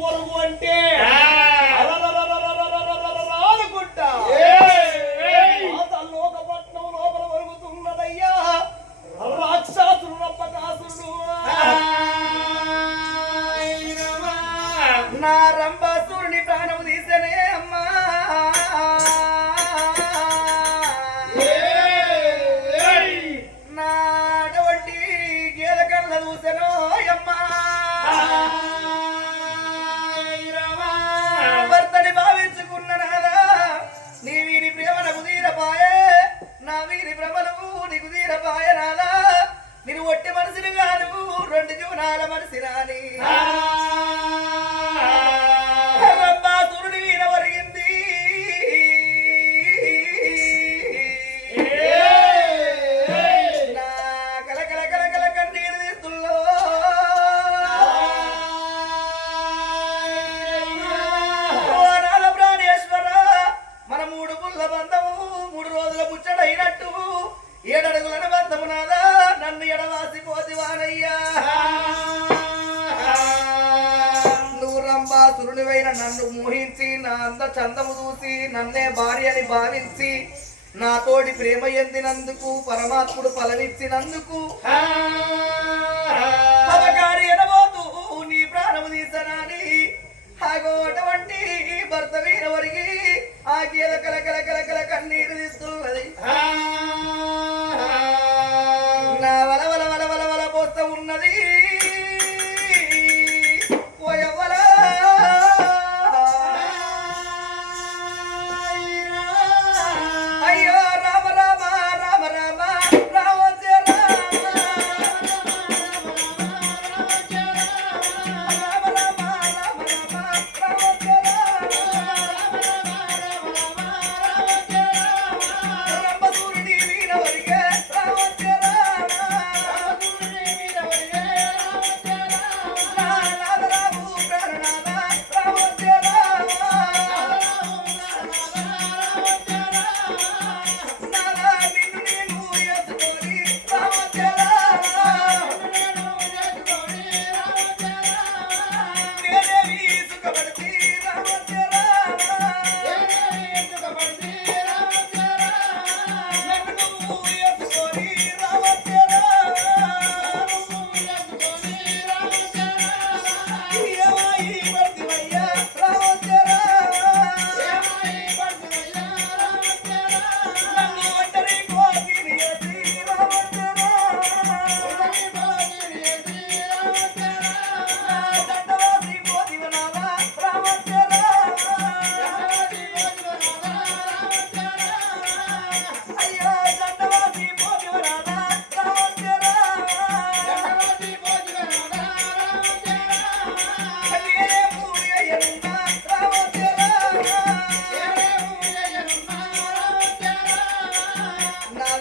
one day. ఏడడుగుల బంధము నన్ను ఎడవాసి పోతివానయ్యా. నువ్వు నన్ను మోహించి నా అంద చందము చూసి నన్నే భార్య అని భావించి నా తోడి ప్రేమ ఎందినందుకు పరమాత్ముడు ఫలమిచ్చినందుకు. ఎనబోతూ నీ ప్రాణము తీసనాని. అటువంటి భర్త వీరవరిగి ఆ గీల కల కల కల కల కన్నీరు తీస్తున్నది. ఉన్నది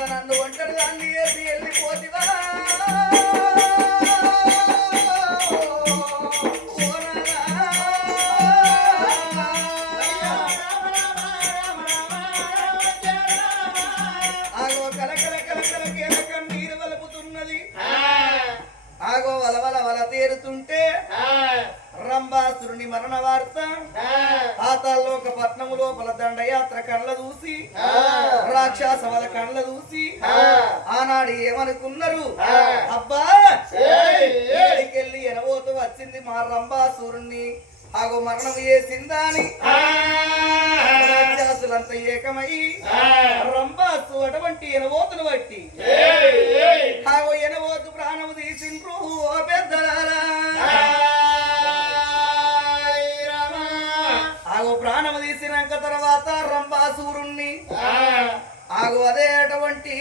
నన్ను ఒంటరి దాన్ని వేసి వెళ్ళిపోతివా? ఆగో వల వల వల తీరుతుంటే రంభాసురుని మరణ వార్త. పాతాల్లోక పట్నము లోపల దండయాత్ర కళ్ళ చూసి రాక్షస వల కళ్ళ చూసి ఆనాడు ఏమనుకున్నారు? అబ్బా ఎడికెళ్ళి ఎనబోతూ వచ్చింది మా రంభాసురుణ్ణి. ఆగో మరణం చేసిందా అని రాక్షసులంతా ఏకమై రంభాసు అటువంటి ఎనబోతును బట్టి. ఆగో ఎనబోతు ప్రాణము తీసిండ్రు తర్వాత రంభాసూరుణ్ణి ఆగో అదే అటువంటి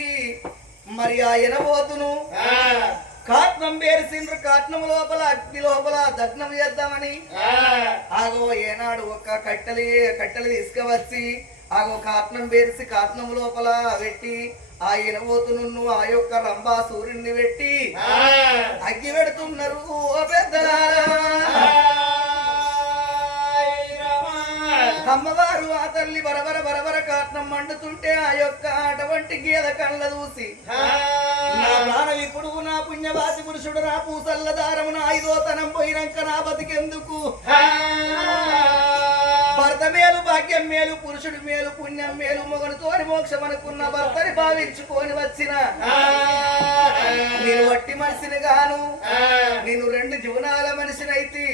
మరి ఆ. ఎనబోతును కాట్నం పేరిసిండ్రు కాట్నం లోపల అగ్ని లోపల దగ్నం చేద్దామని. ఆగో ఏనాడు ఒక కట్టెలి కట్టెలు తీసుకువచ్చి ఆగో కాట్నం పేరిసి కాట్నం లోపల పెట్టి ఆ ఎనబోతును ఆ యొక్క రంభా సూర్యుడిని పెట్టి అగ్గి పెడుతున్నారు అమ్మవారు ఆ తల్లి బరబర బరబర కాట్నం మండుతుంటే ఆ యొక్క అటువంటి గీద కళ్ళ చూసి. నా ప్రాణం ఇప్పుడు నా పుణ్యవాసి పురుషుడు నా పూసల్ల దారము నా ఐదో తనం పోయినాక నా బతికెందుకు? భాగ్యం మేలు పురుషుడు మేలు పుణ్యం మేలు మొగడుతోని మోక్షం అనుకున్న భర్తని భావించుకొని వచ్చిన. నేను వట్టి మనిషిని గాను. నేను రెండు జీవనాల మనిషినైతి.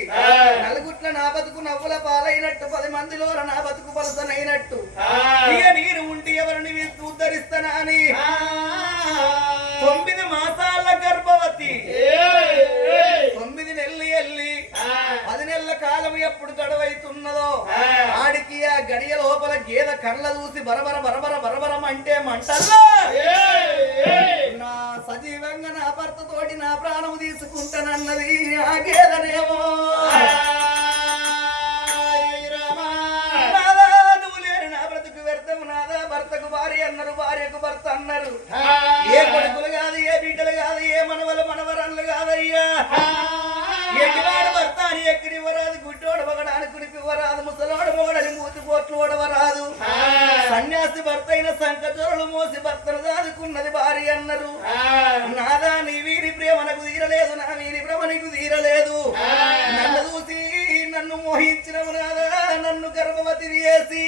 నలుగుట్ల నా బతుకు నవ్వుల పాలైనట్టు పది మందిలో నా బతుకు పలసనైనట్టు. ఇక నేను ఉండి ఎవరిని ఉద్ధరిస్తానా అని? తొమ్మిది మాసాల గర్భవతి. తొమ్మిది నెలలు ఎల్లి పది నెలల కాలం ఎప్పుడు గడవైతున్నదో ఆడికి ఆ గడియ లోపల గేదె కళ్ళ చూసి బరబర బరబర బరబరం అంటే మంటల్లో. నా సజీవంగా నా భర్త తోటి నా ప్రాణం తీసుకుంటానన్నది ఆ గేదనేమో. నాదా భర్తకు భార్య అన్నారు భార్యకు భర్త అన్నారు. ఏ కొడుకులు కాదు ఏ బిడ్డలు కాదు ఏ మనవలు మనవరాళ్ళు కాదయ్యా. ఎటువాడు భర్త అని ఎక్కడివ్వరాదు గుడ్డోడు మగడానికి కుడిపివ్వరాదు ముసలోడు మొగడని మూతి పోట్లు ఓడవరాదు సన్యాసి భర్త అయిన సంకచోరులు మోసి భర్తను దాదుకున్నది భార్య అన్నారు. నాదా నీ వీరి ప్రేమ నాకు తీరలేదు నా వీరి ప్రేమ నీకు తీరలేదు. నన్ను చూసి నన్ను మోహించినవు నాదా నన్ను గర్భవతి చేసి.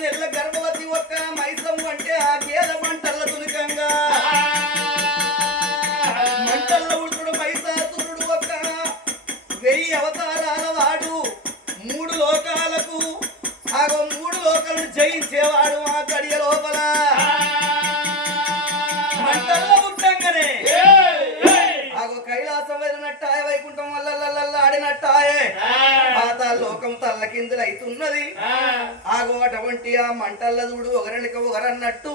నెలల గర్భవతి ఒక్క మైసం అంటే ఆ గేదె మంటల్ల తులికంగా మంటల్లో ఉడుతుడు మైసాసురుడు ఒక్క వెయ్యి అవతారాల వాడు. మూడు లోకాలకు ఆగో మూడు లోకాలను జయించేవాడు ఆ గడియ లోపల. మంటల్లో ఉండంగానే. వల్ల ఆడినట్టాయే పాత లోకం తల్ల కిందులైతున్నది ఆగో అటువంటి ఆ మంటల్ల చూడు ఒకరనిక ఒకరన్నట్టు.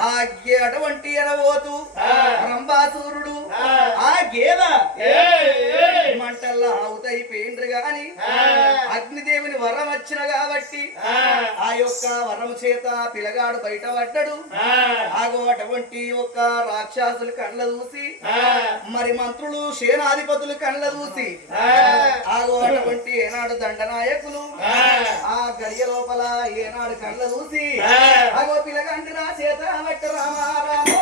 ఆ. గే- అటువంటి ఎనబోతు రంభాసూరుడు. ఆ. గేద. మంటల్లో ఆవుతైపోయిండ్రు గాని అగ్నిదేవుని వరం వచ్చిన కాబట్టి ఆ. యొక్క వరం చేత పిలగాడు బయట పడ్డాడు ఆగో అటువంటి ఒక రాక్షసులు కళ్ళ చూసి మరి మంత్రులు సేనాధిపతులు కళ్ళ చూసి ఆగో అటువంటి ఏనాడు దండనాయకులు ఆ. గడియ లోపల ఏనాడు కళ్ళ చూసి ఆగో పిలగంటి నా చేత రామారామో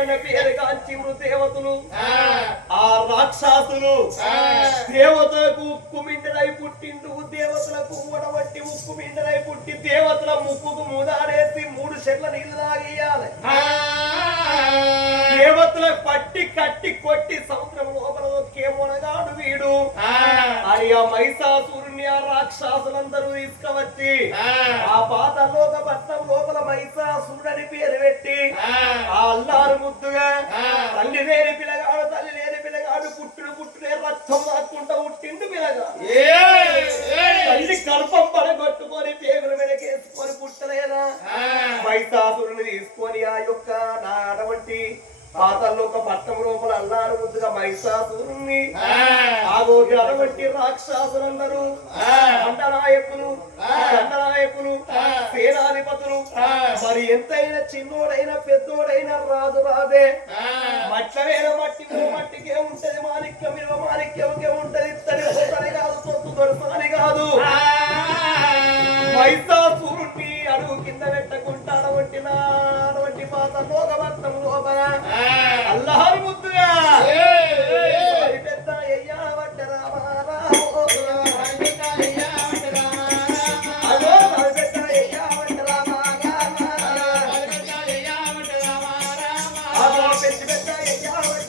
మైసాసుడనే పేరు కాంచి దేవతలు. ఆ. రాక్షసులు దేవతలకు ఉక్కు మిండలై పుట్టిండు దేవతలకు వడబట్టి ఉక్కు మిండలై పుట్టి దేవతల ముక్కుకు ముదాడేసి మూడు చెట్ల నీళ్ళు తాగియాలి. దేవతలకు పట్టి కట్టి కొట్టి సముద్రం లోపల కేమోనగాడు వీడు. అని ఆ మైసాసురుని ఆ రాక్షసులందరూ తీసుకువచ్చి ఆ. పాతలోక పట్నం లోపల మైసాసురుడని పేరు పెట్టి ఆ. అల్లారు ముద్దుగా తల్లి లేని పిల్లగాడు తల్లి లేని పిల్లగాడు పుట్టుడు పుట్టుడే రక్తం రాకుండా పుట్టిండు పిల్లగా. తల్లి గర్భం పడగొట్టుకొని పేగుల వెనకేసుకొని పుట్టలేదా? మైసాసురుని తీసుకొని ఆ యొక్క నా అటువంటి పాతల్లో ఒక పట్టం లోపల అల్లారు ముద్దుగా మైసాసురుణ్ణి ఆగోటి అటువంటి రాక్షసులందరూ దండనాయకులు దండనాయకులు సేనాధిపతులు. మరి ఎంతైనా చిన్నోడైనా పెద్దోడైనా రాజు రాదే. మట్లవేన మట్టి మట్టికే ఉంటది మాణిక్యం విలువ మాణిక్యంకే ఉంటది. ఇత్తడి పోతని కాదు సొత్తు దొరసని కాదు. మైసాసురుణ్ణి అడుగు కింద పెట్టకుండా అడవంటి అల్లారు ముద్దుగా. పెద్ద అయ్యా మరి పెద్ద అయ్యా వడ్డ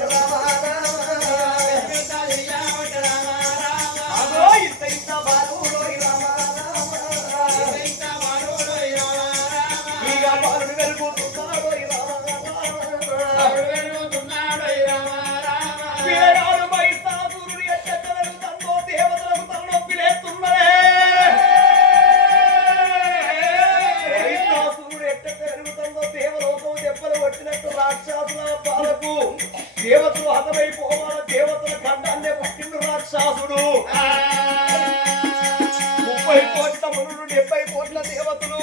దేవతలు హతమైపోవాల దేవతల ఖండాన్నే పుట్టిండు రాక్షసుడు. ముప్పై కోట్ల మునులు డెబ్బై కోట్ల దేవతలు.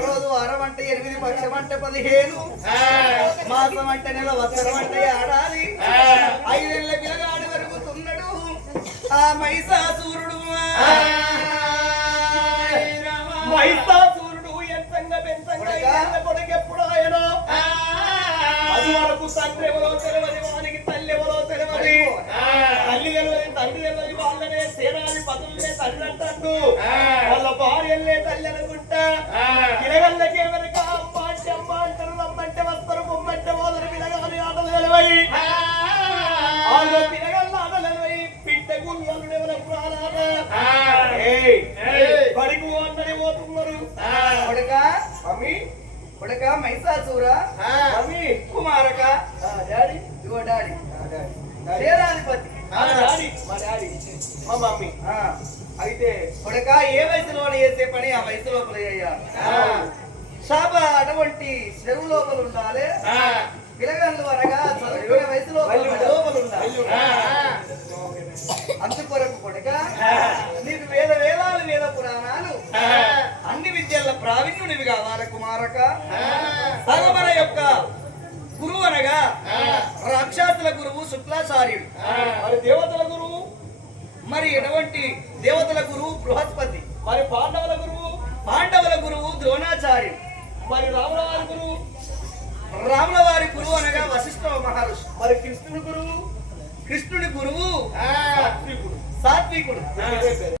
ఒక్కరోజు వారం అంటే ఎనిమిది పక్షం అంటే పదిహేను. మాసం అంటే నెల వత్సరం అంటే ఏడాది. ఐదేళ్ళ పిల్లగాడు పెరుగుతున్నాడు. ఆ మైసాసూరుడు మహిషాసురుడు ఎంతంగా కొడుకు. ఎప్పుడు ఆయనో? అది వరకు తండ్రి ఎవరో తల్లి ఎవరో తెలియదు తల్లి తెలియదు తండ్రి తెలియదు వాళ్ళనే సేనాని పదులనే తండ్రి అంటాడు. వాళ్ళ భార్యలే తల్లి అనుకుంటా. పిలగల్లకి వెనక అమ్మ అంటే అమ్మ అంటారు రమ్మంటే వస్తారు బొమ్మంటే పోదరు పిలగాలి ఆటలు తెలివై ఆలో పిలగల్ల ఆటలు తెలివై పిట్ట గుళ్ళు ఎవరు ప్రాణాల బడికి పోందని పోతున్నారు కొడక మమ్మీ కొడక కుమారక సేనాధిపతి మా డాడీ మమ్మీ. అయితే కొడక ఏ వయసులో చేసే పని ఆ వయసు లోపల చేయాలి. శాప అటువంటి చెరువు లోపల ఉండాలి. పిలగన్లు అనగా చదువుకునే వయసు లోపల ఉండాలి. అందుకొరకు కొడక నీకు వేద వేదాలు వేద పురాణాలు. అన్ని విద్యల ప్రావీణ్యునివి కావాలి కుమారక సగమన యొక్క గురువు అనగా రాక్షసుల గురువు శుక్లాచార్యుడు. మరి దేవతల గురువు? మరి ఎటువంటి దేవతల గురువు? బృహస్పతి. మరి పాండవుల గురువు? పాండవుల గురువు ద్రోణాచార్యుడు. మరి రామరాజు గురువు? రాముల వారి గురువు అనగా వశిష్ఠ మహర్షి. మరి కృష్ణుడి గురువు? కృష్ణుడి గురువు? సాత్వికుడు. సాత్వికుడు.